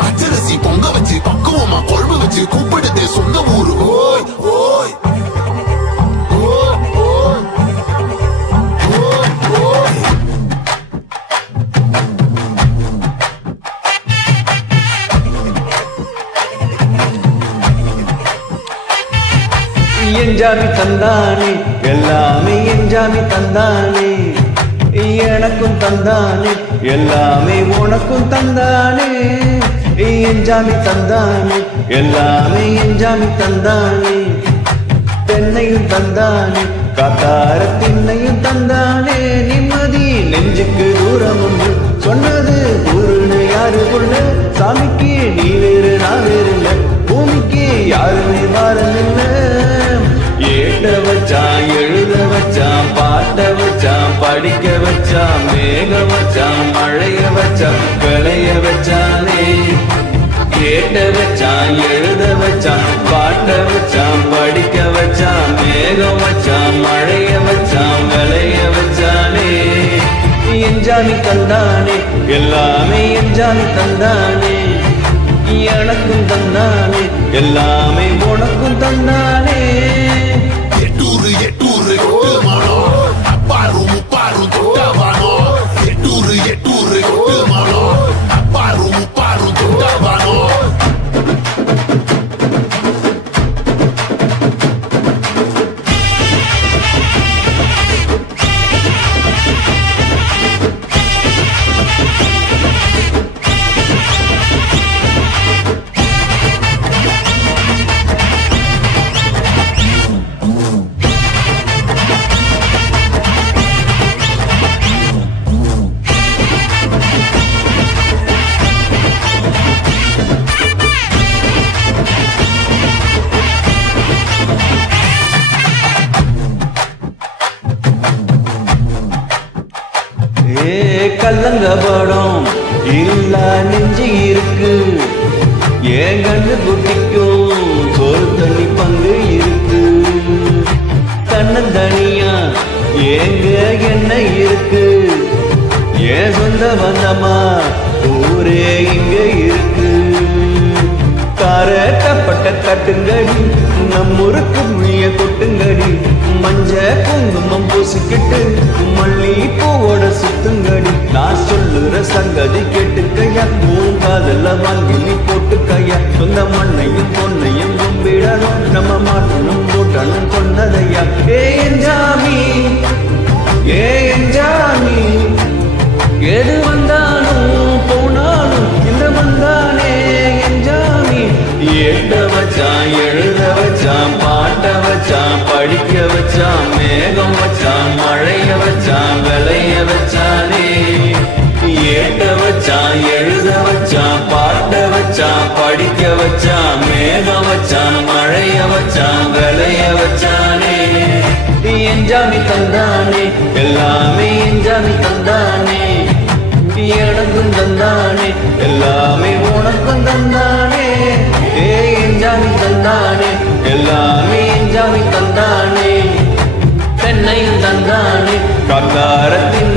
பச்சரிசி பொங்க வச்சு பக்குவமா குழம்பு வச்சு கூப்பிடுதே சொந்த ஊரு. ஓய் ஓய் என்ஜாமி தந்தானே எல்லாமே என்ஜாமி தந்தானே எனக்கும் தந்தானே எல்லாமே உனக்கும் தந்தானே என்ஜாமி தந்தானே எல்லாமே என்ஜாமி தந்தானே தென்னையும் தந்தானே காத்தார திண்ணையும் தந்தானே நிம்மதி நெஞ்சுக்கு தூரம் ஒன்று சொன்னது ஊருன்னு யாரு கொள்ள சாமிக்கு நீ வேறு நான் வேறு இல்லை பூமிக்கு யாருமே வாரம் இல்லை ஏட்ட வச்சான் எழுத வச்சான் பாட்ட வச்சான் படிக்க வச்சான் மேக வச்சான் மழைய வச்சான் விளைய வச்சானே ஏட்ட வச்சான் எழுத வச்சான் பாட்ட வச்சான் படிக்க வச்சான் மேகம் வச்சான் மழைய வச்சான் விளைய வச்சானே என்ஜாமி தந்தானே எல்லாமே என்ஜாமி தந்தானே எனக்கும் தந்தானே எல்லாமே உனக்கும் தந்தானே எட்டூரு எட்டூரு கொட்டுமானோ அப்பாரு முப்பாரு தொட்டவானோ எட்டூரு எட்டூரு கொட்டுமானோ அப்பாரு முப்பாரு தொட்டவானோ கல்லங்க படம் இல்ல நெஞ்சு இருக்கு ஏன் கண்ணு குட்டிக்கும் சோறு தண்ணி பங்கு இருக்கு தன்னந்தனியா ஏங்க என்ன இருக்கு ஏன் சொந்த வந்தமா ஊரே இங்க இருக்கு காரட்டப்பட்ட தட்டுங்கடி நம்மூருக்கு முழிய கொட்டுங்கடி மஞ்ச குங்குமம் பூசிக்கிட்டு மல்லி பூவோட சுத்துங்கடி நான் சொல்லுற சங்கதி கேட்டுக்கையா பூங்காதல்ல வாங்கி நீ போட்டுக்கையா சொந்த மண்ணையும் பொண்ணையும் கும்பிடணும் நம்ம மாட்டணும் போட்டணும் கொன்னதையா ஏஞ்சாமி ஏஞ்சாமி எது வந்தாலும் போனாலும் இந்த வந்தானே எஞ்சாமி ஏட்ட வச்சான் எழுத வச்சான் பாட்ட வச்சான் படிக்க வச்சான் மேகம் வச்சான் மழைய வச்சான் விளைய வச்சானே ஏட்ட வச்சான் எழுத வச்சான் பாட்ட வச்சான் படிக்க வச்சான் மேகம் வச்சான் மழைய வச்சான் விளைய வச்சானே என்ஜாமி தந்தானே எல்லாமே என்ஜாமி தந்தானே எனக்கும் தந்தானே எல்லாமே உனக்கும் தந்தானே என்ஜாமி தந்தானே எல்லாமே என்ஜாமி தந்தானே தென்னையும் தந்தானே காத்தாரத்தின்